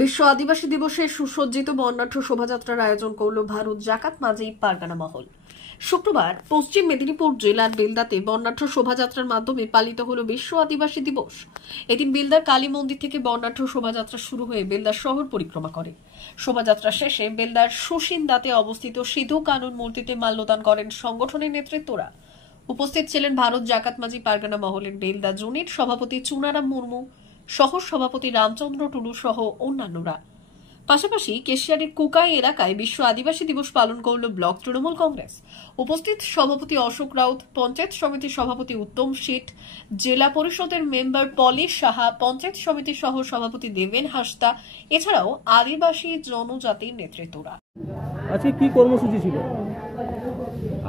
বিশ্ব আদিবাসী দিবসে সুসজ্জিত বর্ণাঢ্য শোভাযাত্রার আয়োজন করল ভারত জাকাত মাঝি পারগানা মহল। শুক্রবার পশ্চিম মেদিনীপুর জেলার বেলদাতে বর্ণাঢ্য শোভাযাত্রার মাধ্যমে পালিত হল বিশ্ব আদিবাসী দিবস। এদিন বেলদার কালী মন্দির থেকে বর্ণাঢ্য শোভাযাত্রা শুরু হয়ে বেলদার শহর পরিক্রমা করে। শোভাযাত্রা শেষে বেলদার সুসিন্দাতে অবস্থিত সিধু কানুন মূর্তিতে মাল্যদান করেন সংগঠনের নেতৃত্বরা। উপস্থিত ছিলেন ভারত জাকাত মাঝি পারগানা মহলের বেলদা জুনিট সভাপতি চুনারাম মুর্মু, সহ সভাপতি রামচন্দ্র টুলু সহ অন্যান্যরা। পাশাপাশি কেশিয়ারির কুকাই এলাকায় বিশ্ব আদিবাসী দিবস পালন করল ব্লক তৃণমূল কংগ্রেস। উপস্থিত সভাপতি অশোক রাউত, পঞ্চায়েত সমিতির সভাপতি উত্তম শীত, জেলা পরিষদের মেম্বার পলি সাহা, পঞ্চায়েত সমিতির সহ সভাপতি দেবেন হাসদা, এছাড়াও আদিবাসী জনজাতির নেতৃত্বরা। আজকে কি কর্মসূচি ছিল?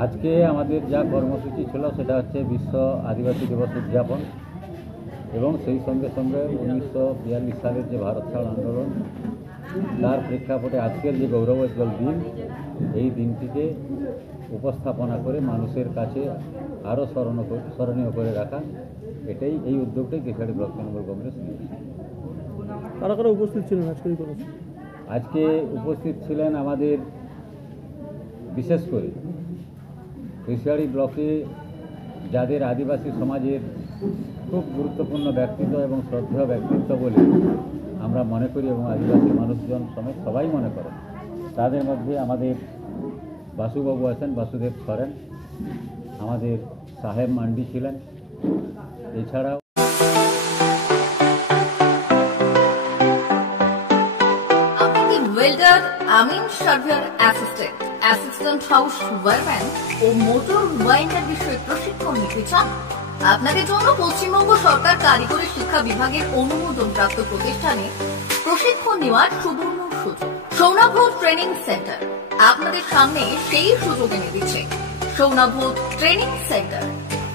আজকে আমাদের যা কর্মসূচি ছিল সেটা হচ্ছে বিশ্ব আদিবাসী দিবস উদযাপন এবং সেই সঙ্গে সঙ্গে 1942 সালের যে ভারত ছাড় আন্দোলন তার প্রেক্ষাপটে আজকের যে গৌরবোজ্জ্বল দিন, এই দিনটিকে উপস্থাপনা করে মানুষের কাছে আরও স্মরণীয় করে রাখা, এটাই এই উদ্যোগটাই কেশিয়ারি ব্লক তৃণমূল কংগ্রেস নিয়েছে। কারা কারা উপস্থিত ছিলেন আজকের আজকে উপস্থিত ছিলেন আমাদের বিশেষ করে কেশিয়ারি ব্লকে যাদের আদিবাসী সমাজের খুব গুরুত্বপূর্ণ ব্যক্তিত্ব এবং শ্রদ্ধেয় ব্যক্তিত্ব বলে আমরা মনে করি এবং আদিবাসী মানুষজন সমেত সবাই মনে করেন। তাদের মধ্যে আমাদের বাসুবাবু আছেন, বাসুদেব সরেন, আমাদের সাহেব মান্ডি ছিলেন, এছাড়াও ওয়েল্ডার, আমিন surveyor assistant, assistant house wireman ও মোটর ওয়াইন্ডার বিষয়ে প্রশিক্ষণ নিতে চান? আপনাদের জন্য পশ্চিমবঙ্গ সরকার কারিগরি শিক্ষা বিভাগের অনুমোদনপ্রাপ্ত প্রতিষ্ঠানে প্রশিক্ষণ নেওয়ার সুবর্ণ সুযোগ। সৌনাভূত ট্রেনিং সেন্টার আপনাদের সামনে সেই সুযোগ এনে দিচ্ছে। সৌনাভূত ট্রেনিং সেন্টার,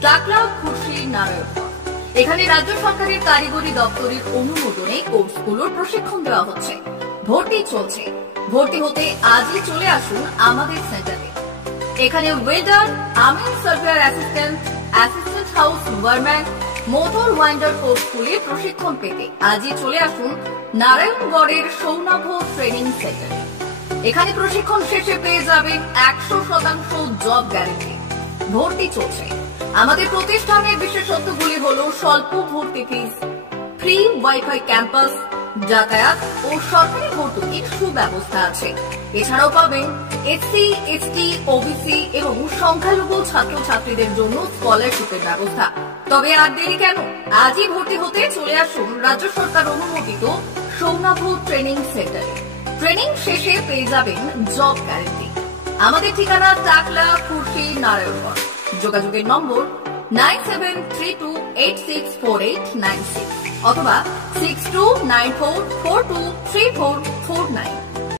টাকলা, খুশি, নারায়ণগঞ্জ। এখানে রাজ্য সরকারের কারিগরি দপ্তরের অনুমোদনে কোর্সগুলোর প্রশিক্ষণ দেওয়া হচ্ছে। ভর্তি চলছে। ভর্তি হতে আজই চলে আসুন আমাদের সেন্টারে। এখানে ওয়েল্ডার, আমিন surveyor assistant, assistant house wireman, motor winder কোর্সগুলির প্রশিক্ষণ পেতে আজই চলে আসুন নারায়ণগড়ের সৌনাভূত ট্রেনিং সেন্টারে। এখানে প্রশিক্ষণ শেষে পেয়ে যাবেন 100% জব গ্যারান্টি। ভর্তি চলছে। আমাদের প্রতিষ্ঠানের বিশেষত্বগুলি হল স্বল্প ভর্তি ফিস, ফ্রি ওয়াইফাই ক্যাম্পাস, যাতায়াত ও সরকারি ভর্তুকির সুব্যবস্থা আছে। এছাড়াও পাবেন এসসি, এসটি, ওবিসি এবং সংখ্যালঘু ছাত্রছাত্রীদের জন্য স্কলারশিপের ব্যবস্থা। তবে আর দেরি কেন? আজই ভর্তি হতে চলে আসুন রাজ্য সরকার অনুমোদিত সৌনাভূত ট্রেনিং সেন্টারে। ট্রেনিং শেষে পেয়ে যাবেন জব গ্যারান্টি। আমাদের ঠিকানা টাকলা, খুশি, নারায়ণগঞ্জ। যোগাযোগের নম্বর 9732864896 অথবা 6294423449।